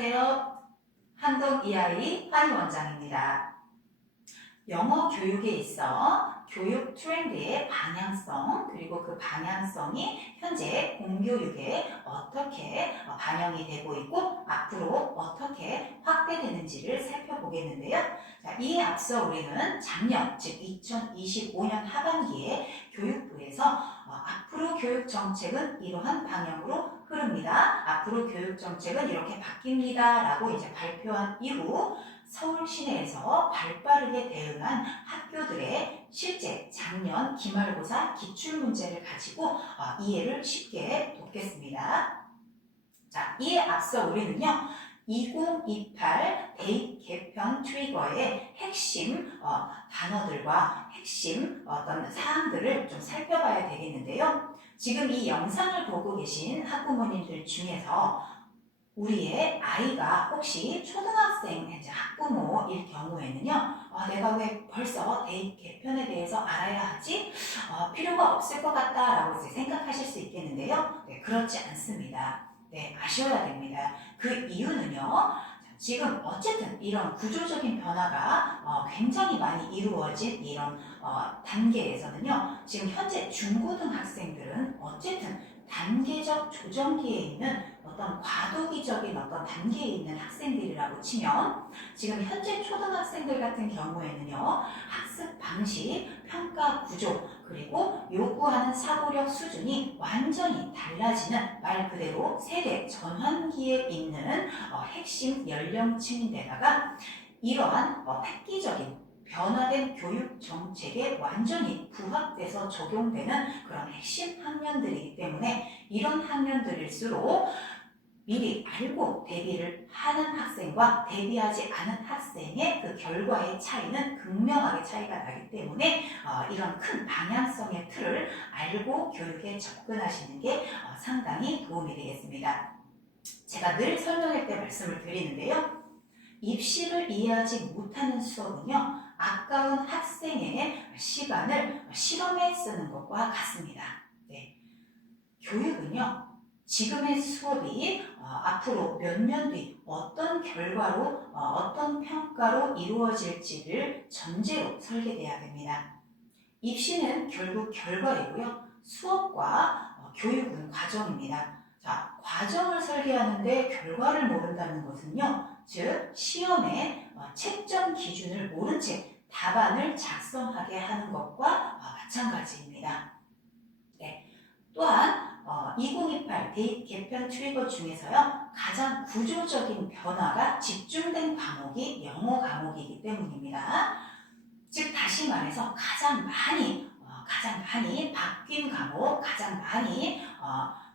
안녕하세요. 한국 EI 환희 원장입니다. 영어 교육에 있어 교육 트렌드의 방향성 그리고 그 방향성이 현재 공교육에 어떻게 반영이 되고 있고 앞으로 어떻게 확대되는지를 살펴보겠는데요. 자, 이에 앞서 우리는 작년 즉 2025년 하반기에 교육부에서 앞으로 교육 정책은 이러한 방향으로 흐릅니다. 앞으로 교육 정책은 이렇게 바뀝니다. 라고 이제 발표한 이후 서울 시내에서 발빠르게 대응한 학교들의 실제 작년 기말고사 기출문제를 가지고 이해를 쉽게 돕겠습니다. 자, 이에 앞서 우리는요. 2028 대입 개편 트리거의 핵심 단어들과 핵심 어떤 사항들을 좀 살펴봐야 되겠는데요. 지금 이 영상을 보고 계신 학부모님들 중에서 우리의 아이가 혹시 초등학생 학부모일 경우에는요, 내가 왜 벌써 대입 개편에 대해서 알아야 하지? 필요가 없을 것 같다라고 생각하실 수 있겠는데요. 네, 그렇지 않습니다. 네, 아셔야 됩니다. 그 이유는요, 지금 어쨌든 이런 구조적인 변화가 굉장히 많이 이루어진 이런 단계에서는요, 지금 현재 중고등학생들은 어쨌든 단계적 조정기에 있는 어떤 과도기적인 어떤 단계에 있는 학생들이라고 치면 지금 현재 초등학생들 같은 경우에는요, 학습 방식, 평가 구조, 그리고 요구하는 사고력 수준이 완전히 달라지는 말 그대로 세대 전환기에 있는 핵심 연령층인데다가 이러한 획기적인 변화된 교육 정책에 완전히 부합돼서 적용되는 그런 핵심 학년들이기 때문에 이런 학년들일수록 미리 알고 대비를 하는 학생과 대비하지 않은 학생의 그 결과의 차이는 극명하게 차이가 나기 때문에 이런 큰 방향성의 틀을 알고 교육에 접근하시는 게 상당히 도움이 되겠습니다. 제가 늘 설명할 때 말씀을 드리는데요. 입시를 이해하지 못하는 수업은요, 아까운 학생의 시간을 실험에 쓰는 것과 같습니다. 네. 교육은요, 지금의 수업이 앞으로 몇 년 뒤 어떤 결과로, 어떤 평가로 이루어질지를 전제로 설계돼야 됩니다. 입시는 결국 결과이고요, 수업과 교육은 과정입니다. 자, 과정을 설계하는데 결과를 모른다는 것은요, 즉 시험의 채점 기준을 모른 채 답안을 작성하게 하는 것과 마찬가지입니다. 네. 또한 2028 대입 개편 트리거 중에서요, 가장 구조적인 변화가 집중된 과목이 영어 과목이기 때문입니다. 즉 다시 말해서 가장 많이 바뀐 과목, 가장 많이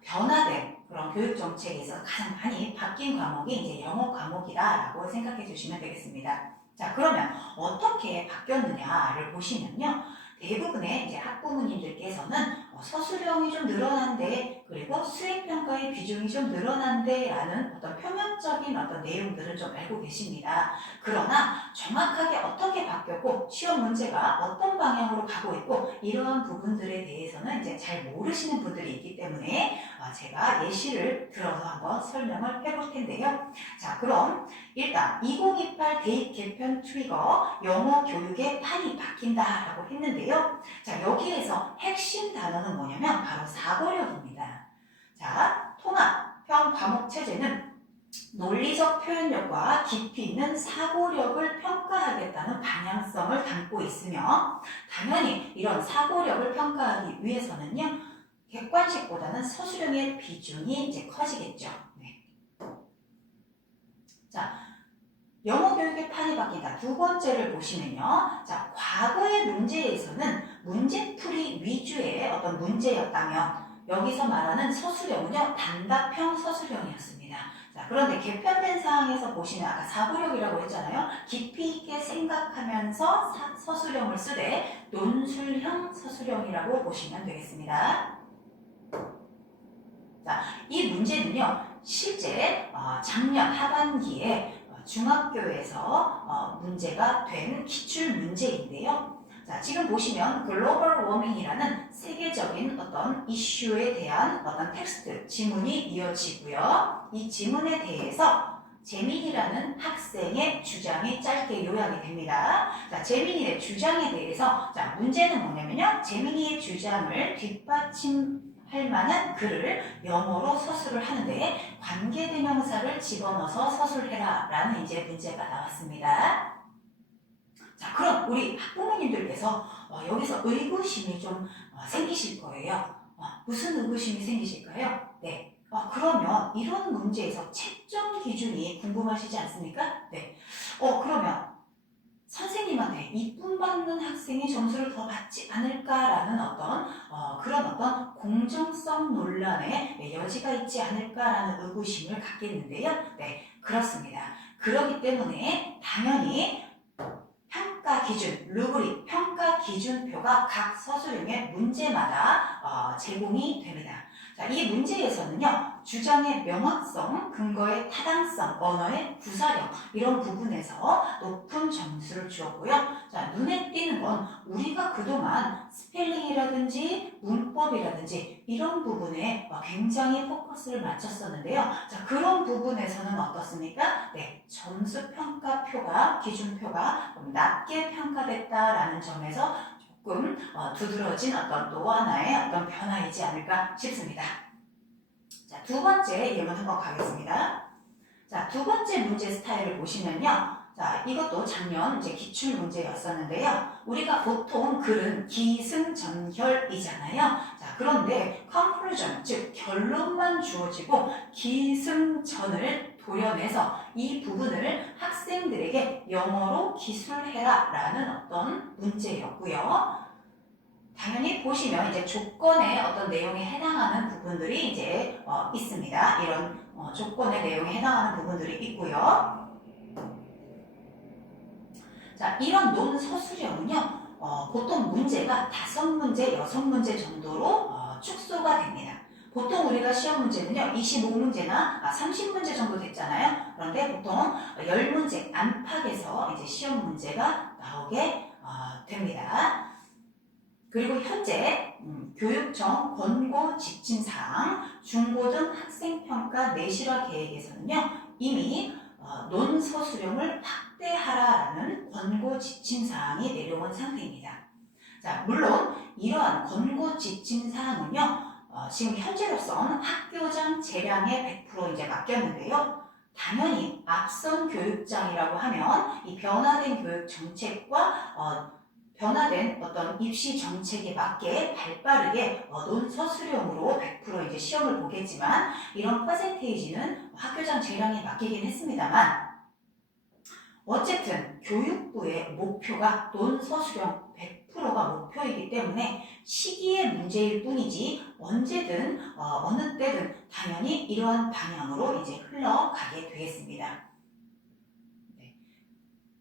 변화된 그런 교육 정책에서 가장 많이 바뀐 과목이 이제 영어 과목이다라고 생각해 주시면 되겠습니다. 자, 그러면 어떻게 바뀌었느냐를 보시면요, 대부분의 이제 학부모님들께서는 서술형이 좀 늘어난데, 그리고 수행평가의 비중이 좀 늘어난데 라는 어떤 표면적인 어떤 내용들을 좀 알고 계십니다. 그러나 정확하게 어떻게 바뀌었고 시험 문제가 어떤 방향으로 가고 있고 이러한 부분들에 대해서는 이제 잘 모르시는 분들이 있기 때문에 제가 예시를 들어서 한번 설명을 해볼 텐데요. 자, 그럼 일단 2028 대입 개편 트리거 영어 교육의 판이 바뀐다라고 했는데요. 자, 여기에서 핵심 단어는 뭐냐면 바로 사고력입니다. 자, 통합형 과목 체제는 논리적 표현력과 깊이 있는 사고력을 평가하겠다는 방향성을 담고 있으며, 당연히 이런 사고력을 평가하기 위해서는요, 객관식보다는 서술형의 비중이 이제 커지겠죠. 네. 자, 영어 교육의 판이 바뀐다. 두 번째를 보시면요. 자, 과거의 문제에서는 문제풀이 위주의 어떤 문제였다면 여기서 말하는 서술형은요, 단답형 서술형이었습니다. 자, 그런데 개편된 상황에서 보시면 아까 사고력이라고 했잖아요. 깊이 있게 생각하면서 서술형을 쓰되 논술형 서술형이라고 보시면 되겠습니다. 자, 이 문제는요, 실제 작년 하반기에 중학교에서 문제가 된 기출 문제인데요. 자, 지금 보시면 글로벌 워밍이라는 세계적인 어떤 이슈에 대한 어떤 텍스트, 지문이 이어지고요. 이 지문에 대해서 재민이라는 학생의 주장이 짧게 요약이 됩니다. 자, 재민이의 주장에 대해서 자, 문제는 뭐냐면요. 재민이의 주장을 뒷받침할 만한 글을 영어로 서술을 하는데 관계대명사를 집어넣어서 서술해라 라는 이제 문제가 나왔습니다. 자, 그럼 우리 학부모님들께서 여기서 의구심이 좀 생기실 거예요. 무슨 의구심이 생기실까요? 네. 그러면 이런 문제에서 채점 기준이 궁금하시지 않습니까? 네. 그러면 선생님한테 이쁨 받는 학생이 점수를 더 받지 않을까라는 그런 공정성 논란의 여지가 있지 않을까라는 의구심을 갖겠는데요. 네, 그렇습니다. 그렇기 때문에 당연히 평가 기준, 루브릭 평가 기준표가 각 서술형의 문제마다 제공이 됩니다. 자, 이 문제에서는요, 주장의 명확성, 근거의 타당성, 언어의 구사력 이런 부분에서 높은 점수를 주었고요. 자, 눈에 띄는 건 우리가 그동안 스펠링이라든지 문법이라든지 이런 부분에 굉장히 포커스를 맞췄었는데요. 자, 그런 부분에서는 어떻습니까? 네, 점수 평가표가 기준표가 낮게 평가됐다라는 점에서 조금 두드러진 또 하나의 변화이지 않을까 싶습니다. 자, 두 번째 예문 한번 가겠습니다. 자, 두 번째 문제 스타일을 보시면요. 자, 이것도 작년 이제 기출 문제였었는데요. 우리가 보통 글은 기승전결이잖아요. 자, 그런데 conclusion, 즉 결론만 주어지고 기승전을 도려내서 이 부분을 학생들에게 영어로 기술해라 라는 문제였고요. 당연히 보시면 이제 조건의 내용에 해당하는 부분들이 이제 있습니다. 이런 조건의 내용에 해당하는 부분들이 있고요. 자, 이런 논서술형은요, 보통 문제가 5문제, 6문제 정도로 축소가 됩니다. 보통 우리가 시험 문제는요, 25문제나 30문제 정도 됐잖아요. 그런데 보통 10문제 안팎에서 이제 시험 문제가 나오게 됩니다. 그리고 현재 교육청 권고 지침사항 중고등 학생평가 내실화 계획에서는요, 이미 논서술형을 확대하라라는 권고 지침사항이 내려온 상태입니다. 자, 물론 이러한 권고 지침사항은요, 지금 현재로서는 학교장 재량에 100% 이제 맡겼는데요. 당연히 앞선 교육장이라고 하면 이 변화된 교육 정책과 변화된 입시 정책에 맞게 발빠르게 논서술형으로 100% 이제 시험을 보겠지만 이런 퍼센테이지는 학교장 재량에 맡기긴 했습니다만 어쨌든 교육부의 목표가 논서술형 100%가 목표이기 때문에 시기의 문제일 뿐이지 언제든 어느 때든 당연히 이러한 방향으로 이제 흘러가게 되겠습니다.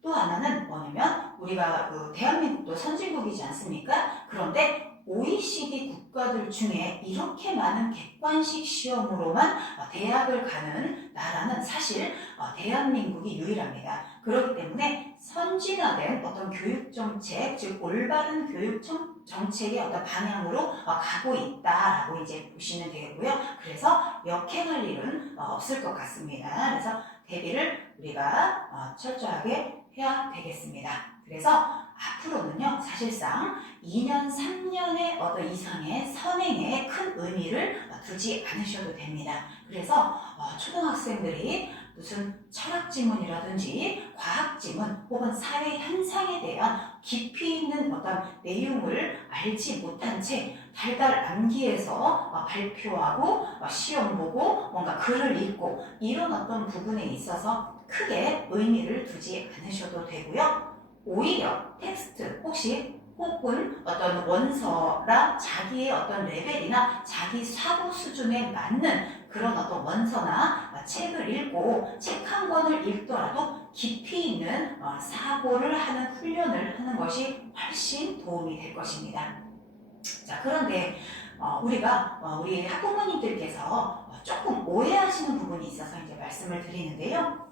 또 하나는 뭐냐면 우리가 대한민국도 선진국이지 않습니까? 그런데 OECD 국가들 중에 이렇게 많은 객관식 시험으로만 대학을 가는 나라는 사실 대한민국이 유일합니다. 그렇기 때문에 선진화된 교육정책, 즉 올바른 교육정책의 방향으로 가고 있다라고 이제 보시면 되겠고요. 그래서 역행할 일은 없을 것 같습니다. 그래서 대비를 우리가 철저하게 해야 되겠습니다. 그래서 앞으로는요, 사실상 2년, 3년의 이상의 선행에 큰 의미를 두지 않으셔도 됩니다. 그래서 초등학생들이 무슨 철학 지문이라든지 과학 지문 혹은 사회 현상에 대한 깊이 있는 내용을 알지 못한 채 달달 암기해서 발표하고 시험 보고 뭔가 글을 읽고 이런 부분에 있어서 크게 의미를 두지 않으셔도 되고요. 오히려 텍스트 혹은 원서라 자기의 레벨이나 자기 사고 수준에 맞는 그런 원서나 책을 읽고 책 한 권을 읽더라도 깊이 있는 사고를 하는 훈련을 하는 것이 훨씬 도움이 될 것입니다. 자, 그런데 우리 학부모님들께서 조금 오해하시는 부분이 있어서 이제 말씀을 드리는데요.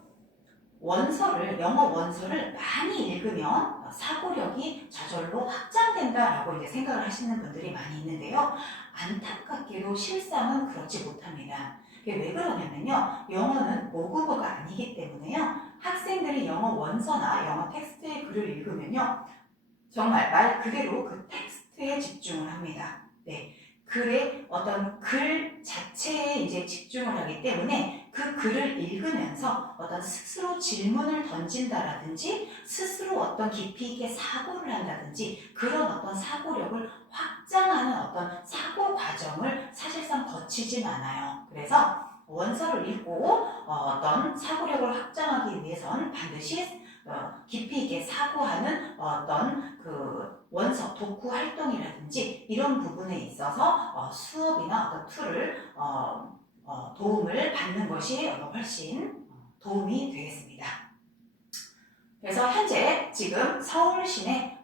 영어 원서를 많이 읽으면 사고력이 저절로 확장된다라고 이제 생각을 하시는 분들이 많이 있는데요. 안타깝게도 실상은 그렇지 못합니다. 왜 그러냐면요. 영어는 모국어가 아니기 때문에요. 학생들이 영어 원서나 영어 텍스트의 글을 읽으면요. 정말 말 그대로 그 텍스트에 집중을 합니다. 네. 글의 어떤 글 자체에 이제 집중을 하기 때문에 그 글을 읽으면서 어떤 스스로 질문을 던진다라든지 스스로 어떤 깊이 있게 사고를 한다든지 그런 어떤 사고력을 확장하는 어떤 사고 과정을 사실상 거치진 않아요. 그래서 원서를 읽고 어떤 사고력을 확장하기 위해선 반드시 깊이 있게 사고하는 어떤 그 원서, 독후 활동이라든지 이런 부분에 있어서 수업이나 어떤 툴을 도움을 받는 것이 훨씬 도움이 되겠습니다. 그래서 현재 지금 서울시내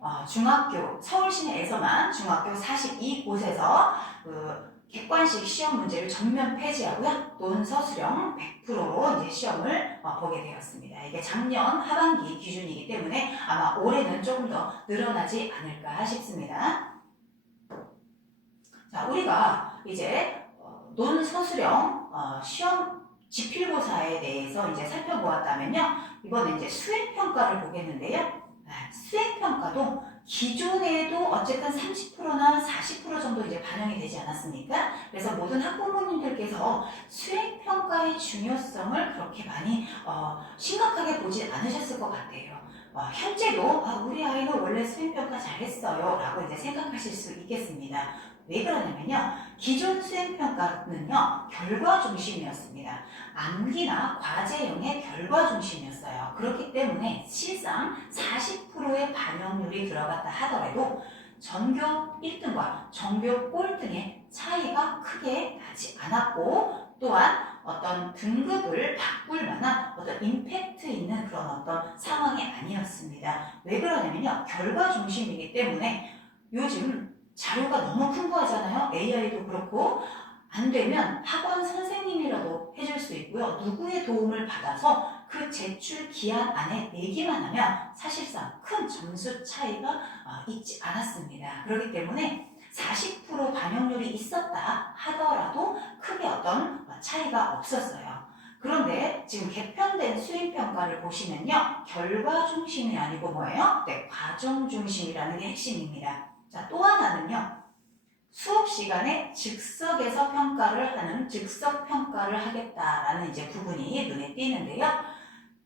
서울시내에서만 중학교 42곳에서 그 객관식 시험 문제를 전면 폐지하고요. 논서 수령 100%로 이제 시험을 보게 되었습니다. 이게 작년 하반기 기준이기 때문에 아마 올해는 조금 더 늘어나지 않을까 싶습니다. 자, 우리가 이제 논서 수령 시험 지필고사에 대해서 이제 살펴보았다면요. 이번에 이제 수행평가를 보겠는데요. 수행평가도 기존에도 어쨌든 30%나 40% 정도 이제 반영이 되지 않았습니까? 그래서 모든 학부모님들께서 수행평가의 중요성을 그렇게 많이 심각하게 보지 않으셨을 것 같아요. 현재도 우리 아이는 원래 수행평가 잘했어요 라고 이제 생각하실 수 있겠습니다. 왜 그러냐면요. 기존 수행평가는요. 결과 중심이었습니다. 암기나 과제형의 결과 중심이었어요. 그렇기 때문에 실상 40%의 반영률이 들어갔다 하더라도 전교 1등과 전교 꼴등의 차이가 크게 나지 않았고 또한 어떤 등급을 바꿀 만한 어떤 임팩트 있는 그런 어떤 상황이 아니었습니다. 왜 그러냐면요. 결과 중심이기 때문에 요즘 자료가 너무 풍부하잖아요. AI도 그렇고 안 되면 학원 선생님이라도 해줄 수 있고요. 누구의 도움을 받아서 그 제출 기한 안에 내기만 하면 사실상 큰 점수 차이가 있지 않았습니다. 그렇기 때문에 40% 반영률이 있었다 하더라도 크게 어떤 차이가 없었어요. 그런데 지금 개편된 수행평가를 보시면요. 결과 중심이 아니고 뭐예요? 네, 과정 중심이라는 게 핵심입니다. 자, 또 하나는요. 수업 시간에 즉석에서 평가를 하는 즉석 평가를 하겠다라는 이제 부분이 눈에 띄는데요.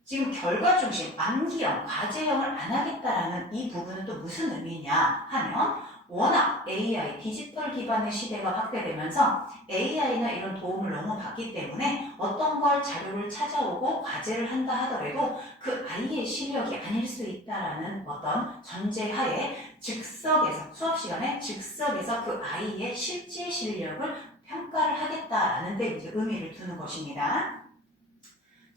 지금 결과 중심, 암기형, 과제형을 안 하겠다라는 이 부분은 또 무슨 의미냐 하면 워낙 AI, 디지털 기반의 시대가 확대되면서 AI나 이런 도움을 너무 받기 때문에 어떤 걸 자료를 찾아오고 과제를 한다 하더라도 그 아이의 실력이 아닐 수 있다라는 어떤 전제하에 즉석에서, 수업 시간에 즉석에서 그 아이의 실제 실력을 평가를 하겠다라는 데 이제 의미를 두는 것입니다.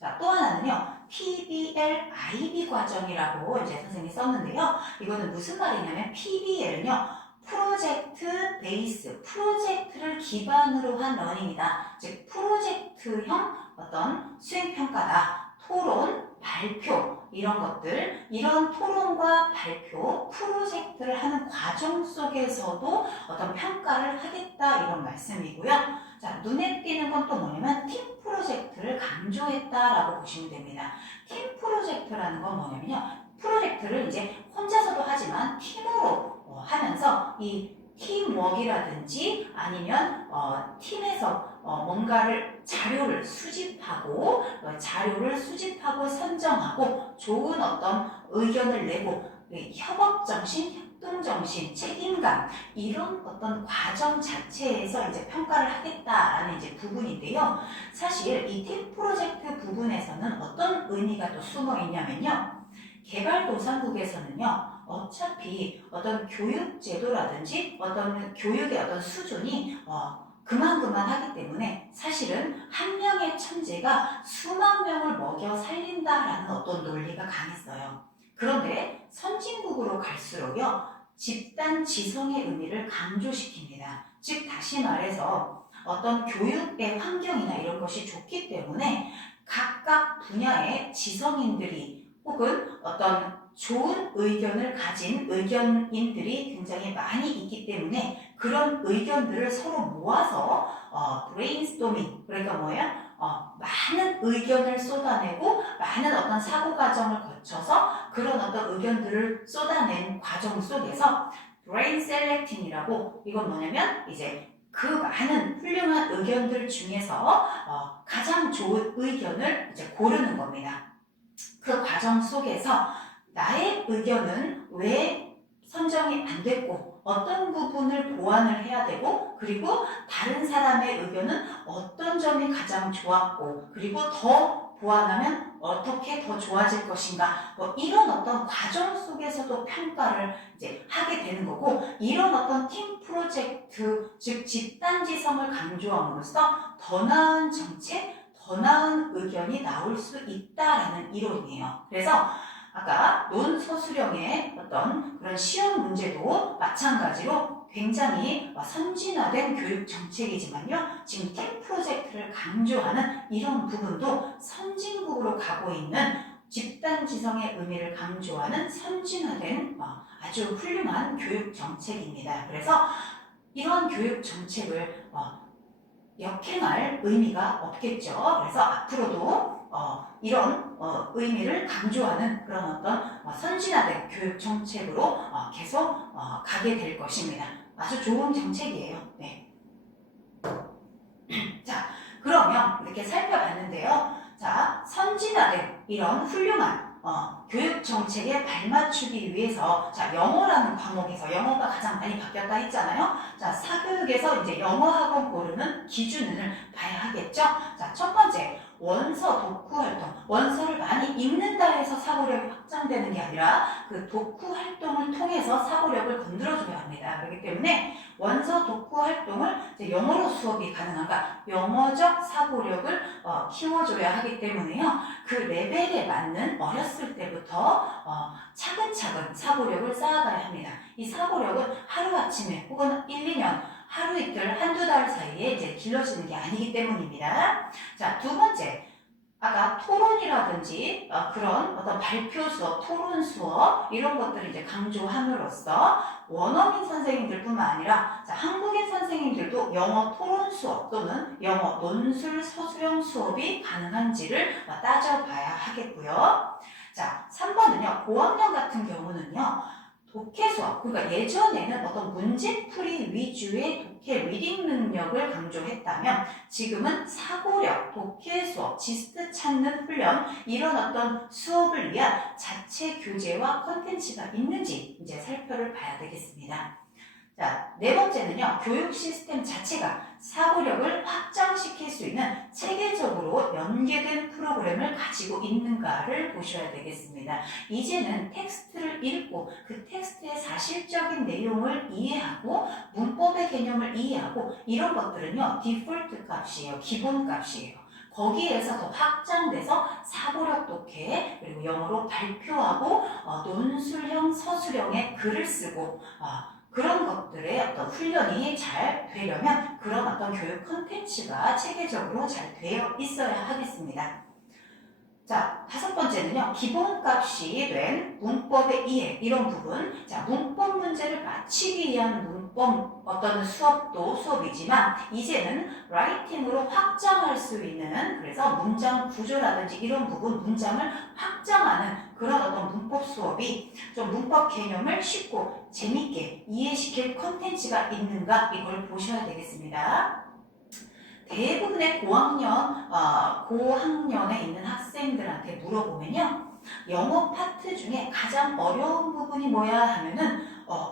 자, 또 하나는요. PBL IB 과정이라고 이제 선생님이 썼는데요. 이거는 무슨 말이냐면 PBL은요. 프로젝트 베이스, 프로젝트를 기반으로 한 러닝이다. 즉 프로젝트형 어떤 수행평가다. 토론, 발표 이런 것들, 이런 토론과 발표, 프로젝트를 하는 과정 속에서도 어떤 평가를 하겠다 이런 말씀이고요. 자, 눈에 띄는 건 또 뭐냐면 팀 프로젝트를 강조했다라고 보시면 됩니다. 팀 프로젝트라는 건 뭐냐면요. 프로젝트를 이제 혼자서도 하지만 팀으로 하면서 이 팀워크라든지 아니면 팀에서 뭔가를 자료를 수집하고 선정하고 좋은 어떤 의견을 내고 협업정신, 협동정신, 책임감 이런 어떤 과정 자체에서 이제 평가를 하겠다라는 이제 부분인데요. 사실 이 팀 프로젝트 부분에서는 어떤 의미가 또 숨어 있냐면요. 개발도상국에서는요. 어차피 어떤 교육 제도라든지 어떤 교육의 어떤 수준이 그만하기 때문에 사실은 한 명의 천재가 수만 명을 먹여 살린다라는 어떤 논리가 강했어요. 그런데 선진국으로 갈수록요. 집단 지성의 의미를 강조시킵니다. 즉 다시 말해서 어떤 교육의 환경이나 이런 것이 좋기 때문에 각각 분야의 지성인들이 혹은 어떤 좋은 의견을 가진 의견인들이 굉장히 많이 있기 때문에 그런 의견들을 서로 모아서 브레인스토밍, 그러니까 뭐예요? 많은 의견을 쏟아내고 많은 어떤 사고 과정을 거쳐서 그런 어떤 의견들을 쏟아낸 과정 속에서 brain selecting이라고, 이건 뭐냐면 이제 그 많은 훌륭한 의견들 중에서 가장 좋은 의견을 이제 고르는 겁니다. 그 과정 속에서 나의 의견은 왜 선정이 안 됐고 어떤 부분을 보완을 해야 되고, 그리고 다른 사람의 의견은 어떤 점이 가장 좋았고, 그리고 더 보완하면 어떻게 더 좋아질 것인가, 이런 어떤 과정 속에서도 평가를 이제 하게 되는 거고, 이런 어떤 팀 프로젝트, 즉 집단지성을 강조함으로써 더 나은 정책, 더 나은 의견이 나올 수 있다라는 이론이에요. 그래서 아까 논서술형의 어떤 그런 시험 문제도 마찬가지로 굉장히 선진화된 교육 정책이지만요, 지금 팀 프로젝트를 강조하는 이런 부분도 선진국으로 가고 있는 집단지성의 의미를 강조하는 선진화된 아주 훌륭한 교육 정책입니다. 그래서 이런 교육 정책을 역행할 의미가 없겠죠. 그래서 앞으로도 이런 의미를 강조하는 그런 어떤 선진화된 교육 정책으로 계속 가게 될 것입니다. 아주 좋은 정책이에요. 네. 자, 그러면 이렇게 살펴봤는데요. 자, 선진화된 이런 훌륭한 교육 정책에 발맞추기 위해서, 자, 영어라는 과목에서 영어가 가장 많이 바뀌었다 했잖아요. 자, 사교육에서 이제 영어 학원 고르는 기준을 봐야 하겠죠. 자, 첫 번째, 원서 독후 활동. 원서를 많이 읽는다 해서 사고력이 확장되는 게 아니라 그 독후 활동을 통해서 사고력을 건드려줘야 합니다. 그렇기 때문에 원서 독후 활동을 이제 영어로 수업이 가능한가, 영어적 사고력을 키워줘야 하기 때문에요. 그 레벨에 맞는 어렸을 때부터 차근차근 사고력을 쌓아가야 합니다. 이 사고력은 하루아침에 혹은 1, 2년, 하루 이틀, 한두 달 사이에 이제 길러지는 게 아니기 때문입니다. 자, 두 번째. 아까 토론이라든지 그런 어떤 발표 수업, 토론 수업 이런 것들을 이제 강조함으로써 원어민 선생님들뿐만 아니라, 자, 한국인 선생님들도 영어 토론 수업 또는 영어 논술 서술형 수업이 가능한지를 따져봐야 하겠고요. 자, 3번은요. 고학년 같은 경우는요, 독해 수업, 그러니까 예전에는 어떤 문제풀이 위주의 독해 리딩 능력을 강조했다면 지금은 사고력, 독해 수업, 지스트 찾는 훈련, 이런 어떤 수업을 위한 자체 교재와 컨텐츠가 있는지 이제 살펴를 봐야 되겠습니다. 자, 네 번째는요, 교육 시스템 자체가 사고력을 확장시킬 수 있는 체계적으로 연계된 프로그램을 가지고 있는가를 보셔야 되겠습니다. 이제는 텍스트를 읽고 그 텍스트의 사실적인 내용을 이해하고 문법의 개념을 이해하고 이런 것들은요, 디폴트 값이에요. 기본 값이에요. 거기에서 더 확장돼서 사고력 독해, 그리고 영어로 발표하고 논술형, 서술형의 글을 쓰고 그런 것들의 어떤 훈련이 잘 되려면 그런 어떤 교육 콘텐츠가 체계적으로 잘 되어 있어야 하겠습니다. 자, 다섯 번째는요, 기본값이 된 문법의 이해, 이런 부분. 자, 문법 문제를 맞히기 위한 문법 어떤 수업도 수업이지만 이제는 라이팅으로 확장할 수 있는, 그래서 문장 구조라든지 이런 부분, 문장을 확장하는 그런 어떤 문법 수업이 좀 문법 개념을 쉽고 재밌게 이해시킬 콘텐츠가 있는가, 이걸 보셔야 되겠습니다. 대부분의 고학년에 있는 학생들한테 물어보면요, 영어 파트 중에 가장 어려운 부분이 뭐야 하면은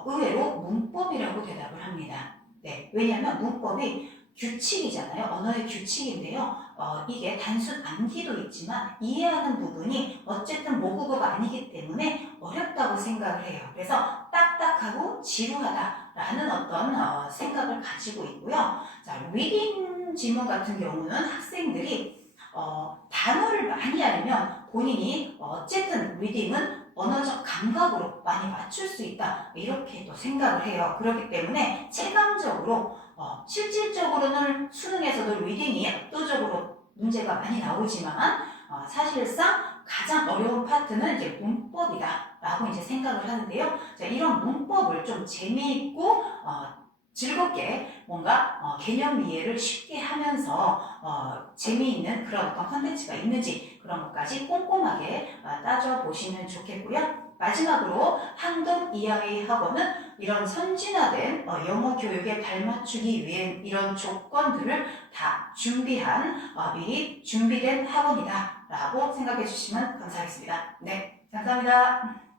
의외로 문법이라고 대답을 합니다. 네, 왜냐하면 문법이 규칙이잖아요. 언어의 규칙인데요. 이게 단순 암기도 있지만 이해하는 부분이 어쨌든 모국어가 아니기 때문에 어렵다고 생각을 해요. 그래서 딱딱하고 지루하다라는 어떤 생각을 가지고 있고요. 자, 리딩 지문 같은 경우는 학생들이 단어를 많이 알면 본인이 어쨌든 리딩은 언어적 감각으로 많이 맞출 수 있다, 이렇게 또 생각을 해요. 그렇기 때문에 체감적으로 실질적으로는 수능에서도 리딩이 압도적으로 문제가 많이 나오지만 사실상 가장 어려운 파트는 이제 문법이다 라고 이제 생각을 하는데요. 자, 이런 문법을 좀 재미있고 즐겁게 뭔가 개념 이해를 쉽게 하면서 재미있는 그런 어떤 컨텐츠가 있는지 그런 것까지 꼼꼼하게 따져보시면 좋겠고요. 마지막으로 항동 EIA 학원은 이런 선진화된 영어 교육에 발맞추기 위해 이런 조건들을 다 준비한 미리 준비된 학원이다 라고 생각해 주시면 감사하겠습니다. 네, 감사합니다.